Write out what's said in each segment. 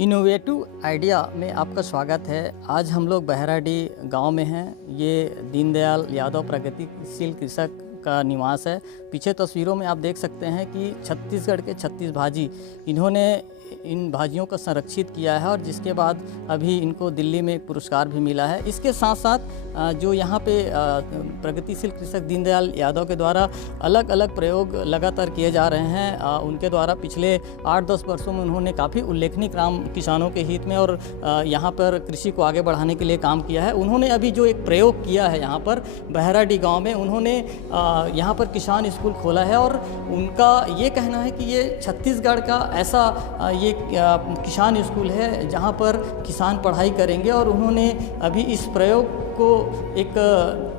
Innovative idea में आपका स्वागत है। आज हम लोग बहराडीह गांव में हैं। ये दीनदयाल यादव प्रगतिशील कृषक का निवास है। पीछे तस्वीरों में आप देख सकते हैं कि छत्तीसगढ़ के 36 भाजी इन्होंने इन भाजियों का संरक्षित किया है और जिसके बाद अभी इनको दिल्ली में एक पुरस्कार भी मिला है। इसके साथ साथ जो यहाँ पे प्रगतिशील कृषक दीनदयाल यादव के द्वारा अलग अलग प्रयोग लगातार किए जा रहे हैं। उनके द्वारा पिछले 8-10 वर्षों में उन्होंने काफ़ी उल्लेखनीय काम किसानों के हित में और यहाँ पर कृषि को आगे बढ़ाने के लिए काम किया है। उन्होंने अभी जो एक प्रयोग किया है यहाँ पर बहराडीह गाँव में, उन्होंने यहाँ पर किसान स्कूल खोला है और उनका ये कहना है कि ये छत्तीसगढ़ का ऐसा ये किसान स्कूल है जहाँ पर किसान पढ़ाई करेंगे और उन्होंने अभी इस प्रयोग को एक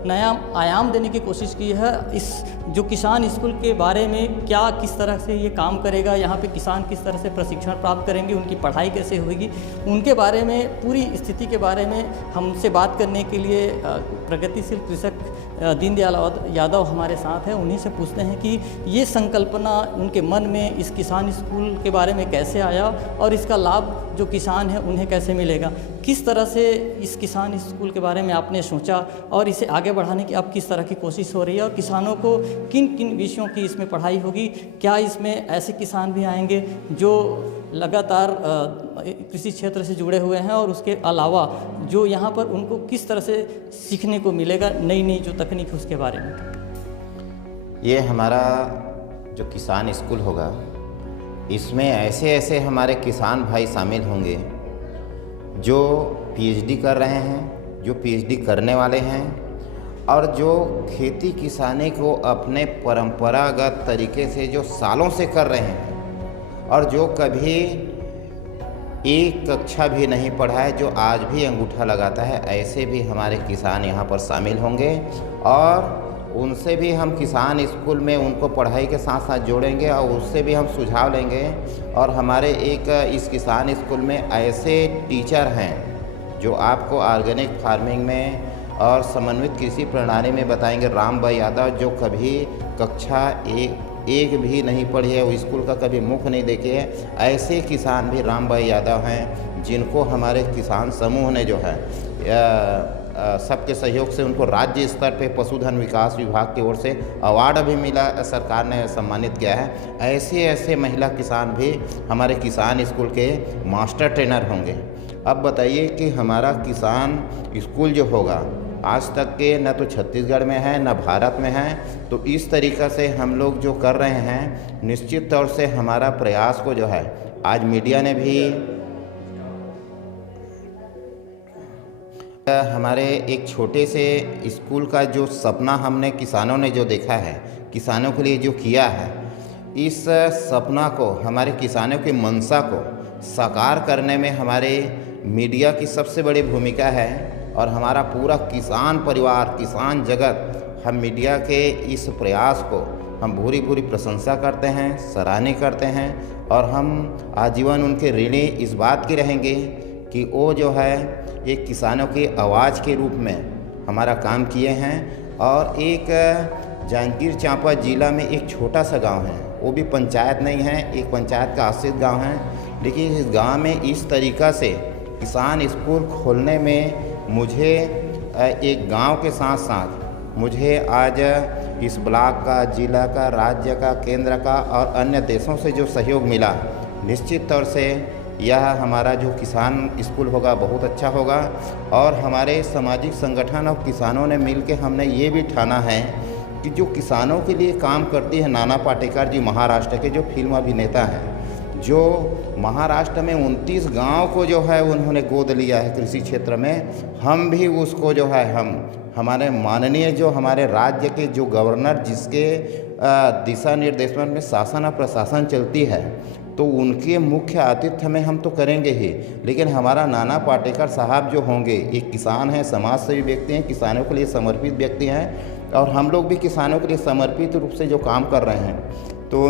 नया आयाम देने की कोशिश की है। इस जो किसान स्कूल के बारे में क्या किस तरह से ये काम करेगा, यहाँ पे किसान किस तरह से प्रशिक्षण प्राप्त करेंगे, उनकी पढ़ाई कैसे होगी, उनके बारे में पूरी स्थिति के बारे में हमसे बात करने के लिए प्रगतिशील कृषक दीनदयाल यादव हमारे साथ हैं। उन्हीं से पूछते हैं कि ये संकल्पना उनके मन में इस किसान स्कूल के बारे में कैसे आया और इसका लाभ जो किसान है उन्हें कैसे मिलेगा, किस तरह से इस किसान स्कूल के बारे में आपने सोचा और इसे आगे बढ़ाने की अब किस तरह की कोशिश हो रही है और किसानों को किन किन विषयों की इसमें पढ़ाई होगी। क्या इसमें ऐसे किसान भी आएंगे जो लगातार कृषि क्षेत्र से जुड़े हुए हैं और उसके अलावा जो यहाँ पर उनको किस तरह से सीखने को मिलेगा नई नई जो तकनीक है उसके बारे में। ये हमारा जो किसान स्कूल होगा इसमें ऐसे ऐसे हमारे किसान भाई शामिल होंगे जो पीएचडी कर रहे हैं, जो पीएचडी करने वाले हैं और जो खेती किसानी को अपने परंपरागत तरीके से जो सालों से कर रहे हैं और जो कभी एक कक्षा भी नहीं पढ़ा है, जो आज भी अंगूठा लगाता है, ऐसे भी हमारे किसान यहाँ पर शामिल होंगे और उनसे भी हम किसान स्कूल में उनको पढ़ाई के साथ साथ जोड़ेंगे और उससे भी हम सुझाव लेंगे। और हमारे एक इस किसान स्कूल में ऐसे टीचर हैं जो आपको ऑर्गेनिक फार्मिंग में और समन्वित कृषि प्रणाली में बताएंगे। राम भाई यादव जो कभी कक्षा एक भी नहीं पढ़ी है, वो स्कूल का कभी मुख नहीं देखे है, ऐसे किसान भी राम भाई यादव हैं जिनको हमारे किसान समूह ने जो है सबके सहयोग से उनको राज्य स्तर पे पशुधन विकास विभाग की ओर से अवार्ड भी मिला, सरकार ने सम्मानित किया है। ऐसे ऐसे महिला किसान भी हमारे किसान स्कूल के मास्टर ट्रेनर होंगे। अब बताइए कि हमारा किसान स्कूल जो होगा आज तक के न तो छत्तीसगढ़ में है न भारत में है, तो इस तरीक़ा से हम लोग जो कर रहे हैं निश्चित तौर से हमारा प्रयास को जो है आज मीडिया ने भी हमारे एक छोटे से स्कूल का जो सपना हमने किसानों ने जो देखा है, किसानों के लिए जो किया है, इस सपना को हमारे किसानों की मंशा को साकार करने में हमारे मीडिया की सबसे बड़ी भूमिका है और हमारा पूरा किसान परिवार, किसान जगत, हम मीडिया के इस प्रयास को हम पूरी प्रशंसा करते हैं, सराहनीय करते हैं और हम आजीवन उनके ऋणी इस बात के रहेंगे कि वो जो है एक किसानों की आवाज़ के रूप में हमारा काम किए हैं। और एक जांजगीर चांपा ज़िला में एक छोटा सा गांव है, वो भी पंचायत नहीं है, एक पंचायत का आश्रित गांव है, लेकिन इस गांव में इस तरीक़ा से किसान स्कूल खोलने में मुझे एक गांव के साथ साथ मुझे आज इस ब्लॉक का, ज़िला का, राज्य का, केंद्र का और अन्य देशों से जो सहयोग मिला, निश्चित तौर से यह हमारा जो किसान स्कूल होगा बहुत अच्छा होगा। और हमारे सामाजिक संगठन और किसानों ने मिलकर हमने ये भी ठाना है कि जो किसानों के लिए काम करती है नाना पाटेकर जी, महाराष्ट्र के जो फिल्म अभिनेता हैं, जो महाराष्ट्र में 29 गांव को जो है उन्होंने गोद लिया है कृषि क्षेत्र में, हम भी उसको जो है हमारे माननीय जो हमारे राज्य के जो गवर्नर जिसके दिशा निर्देशन में शासन और प्रशासन चलती है, तो उनके मुख्य आतिथ्य में हम तो करेंगे ही, लेकिन हमारा नाना पाटेकर साहब जो होंगे एक किसान हैं, समाज सेवी व्यक्ति हैं, किसानों के लिए समर्पित व्यक्ति हैं और हम लोग भी किसानों के लिए समर्पित रूप से जो काम कर रहे हैं, तो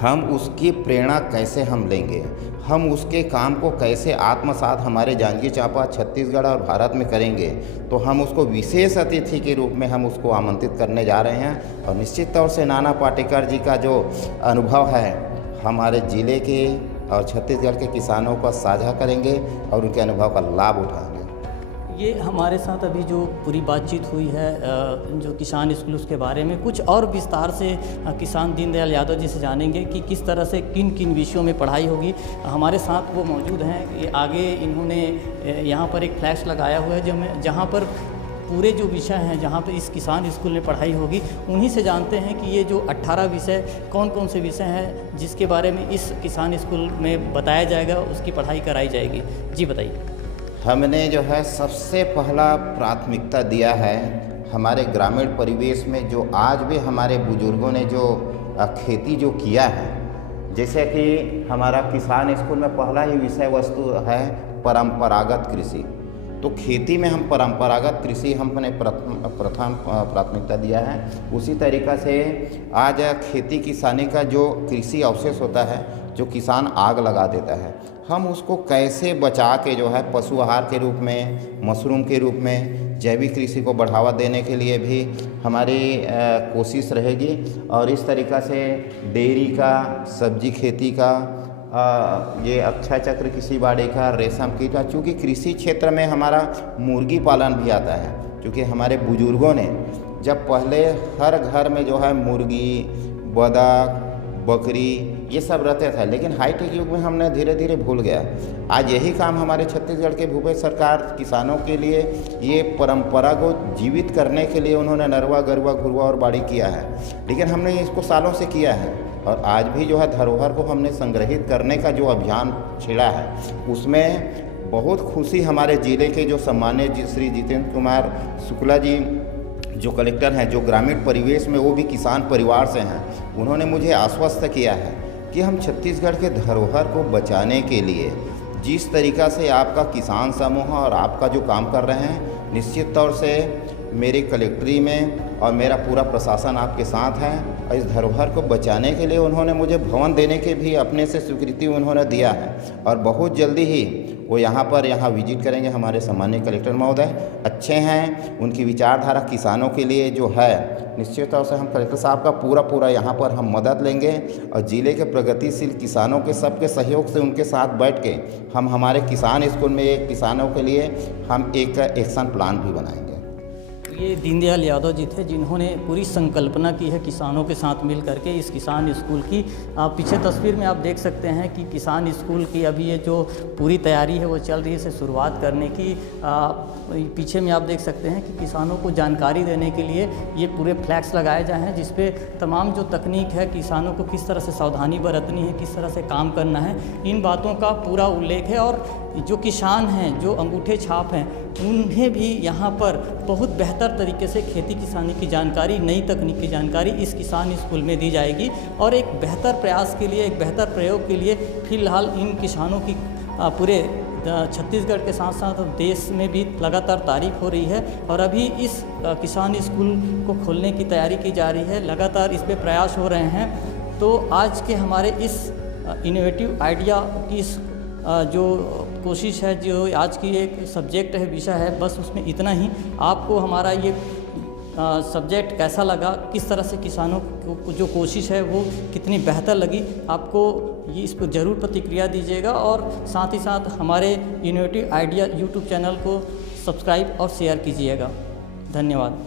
हम उसकी प्रेरणा कैसे हम लेंगे, हम उसके काम को कैसे आत्मसात हमारे जांजगीर चांपा, छत्तीसगढ़ और भारत में करेंगे, तो हम उसको विशेष अतिथि के रूप में हम उसको आमंत्रित करने जा रहे हैं। और निश्चित तौर से नाना पाटेकर जी का जो अनुभव है हमारे ज़िले के और छत्तीसगढ़ के किसानों को साझा करेंगे और उनके अनुभव का लाभ उठाएंगे। ये हमारे साथ अभी जो पूरी बातचीत हुई है जो किसान स्कूल उसके बारे में कुछ और विस्तार से किसान दीनदयाल यादव जी से जानेंगे कि किस तरह से किन किन विषयों में पढ़ाई होगी। हमारे साथ वो मौजूद हैं कि आगे इन्होंने यहाँ पर एक फ्लैश लगाया हुआ है जहाँ पर पूरे जो विषय हैं जहाँ पे इस किसान स्कूल में पढ़ाई होगी उन्हीं से जानते हैं कि ये जो 18 विषय कौन कौन से विषय हैं जिसके बारे में इस किसान स्कूल में बताया जाएगा, उसकी पढ़ाई कराई जाएगी। जी बताइए। हमने जो है सबसे पहला प्राथमिकता दिया है हमारे ग्रामीण परिवेश में जो आज भी हमारे बुजुर्गों ने जो खेती जो किया है, जैसे कि हमारा किसान स्कूल में पहला ही विषय वस्तु है परंपरागत कृषि। तो खेती में हम परंपरागत कृषि हमने प्रथम प्राथमिकता दिया है। उसी तरीक़ा से आज खेती किसानी का जो कृषि अवशेष होता है, जो किसान आग लगा देता है, हम उसको कैसे बचा के जो है पशु आहार के रूप में, मशरूम के रूप में, जैविक कृषि को बढ़ावा देने के लिए भी हमारी कोशिश रहेगी। और इस तरीक़ा से डेयरी का, सब्जी खेती का, ये अक्षय चक्र कृषि बाड़ी का, रेशम कीट का, चूँकि कृषि क्षेत्र में हमारा मुर्गी पालन भी आता है। क्योंकि हमारे बुजुर्गों ने जब पहले हर घर में जो है मुर्गी, बतख, बकरी ये सब रहते थे, लेकिन हाईटेक युग में हमने धीरे धीरे भूल गया। आज यही काम हमारे छत्तीसगढ़ के भूपेश सरकार किसानों के लिए ये परंपरा को जीवित करने के लिए उन्होंने नरवा, गरुआ, घुरवा और बाड़ी किया है। लेकिन हमने इसको सालों से किया है और आज भी जो है धरोहर को हमने संग्रहित करने का जो अभियान छेड़ा है, उसमें बहुत खुशी हमारे ज़िले के जो सम्मानित श्री जितेंद्र कुमार शुक्ला जी जो कलेक्टर हैं, जो ग्रामीण परिवेश में वो भी किसान परिवार से हैं, उन्होंने मुझे आश्वस्त किया है कि हम छत्तीसगढ़ के धरोहर को बचाने के लिए जिस तरीक़ा से आपका किसान समूह और आपका जो काम कर रहे हैं, निश्चित तौर से मेरे कलेक्ट्री में और मेरा पूरा प्रशासन आपके साथ है। और इस धरोहर को बचाने के लिए उन्होंने मुझे भवन देने के भी अपने से स्वीकृति उन्होंने दिया है और बहुत जल्दी ही वो यहाँ विजिट करेंगे। हमारे सम्मानीय कलेक्टर महोदय अच्छे हैं, उनकी विचारधारा किसानों के लिए जो है, निश्चित तौर से हम कलेक्टर साहब का पूरा यहाँ पर हम मदद लेंगे और ज़िले के प्रगतिशील किसानों के सबके सहयोग से उनके साथ बैठ के हम हमारे किसान स्कूल में एक किसानों के लिए हम एक एक्शन प्लान भी बनाएंगे। ये दीनदयाल यादव जी थे जिन्होंने पूरी संकल्पना की है किसानों के साथ मिल करके इस किसान स्कूल की। आप पीछे तस्वीर में आप देख सकते हैं कि किसान स्कूल की अभी ये जो पूरी तैयारी है वो चल रही है इसे शुरुआत करने की। पीछे में आप देख सकते हैं कि किसानों को जानकारी देने के लिए ये पूरे फ्लैग्स लगाए जाए हैं, जिस पे तमाम जो तकनीक है, किसानों को किस तरह से सावधानी बरतनी है, किस तरह से काम करना है, इन बातों का पूरा उल्लेख है। और जो किसान हैं, जो अंगूठे छाप हैं, उन्हें भी यहाँ पर बहुत बेहतर तरीके से खेती किसानी की जानकारी, नई तकनीक की जानकारी इस किसान स्कूल में दी जाएगी। और एक बेहतर प्रयास के लिए, एक बेहतर प्रयोग के लिए फ़िलहाल इन किसानों की पूरे छत्तीसगढ़ के साथ साथ देश में भी लगातार तारीफ हो रही है। और अभी इस किसान स्कूल को खोलने की तैयारी की जा रही है, लगातार इस पे प्रयास हो रहे हैं। तो आज के हमारे इस इनोवेटिव आइडिया की जो कोशिश है, जो आज की एक सब्जेक्ट है, विषय है, बस उसमें इतना ही। आपको हमारा ये सब्जेक्ट कैसा लगा, किस तरह से किसानों को जो कोशिश है वो कितनी बेहतर लगी, आपको ये इस पर ज़रूर प्रतिक्रिया दीजिएगा। और साथ ही साथ हमारे इनोवेटिव आइडिया यूट्यूब चैनल को सब्सक्राइब और शेयर कीजिएगा। धन्यवाद।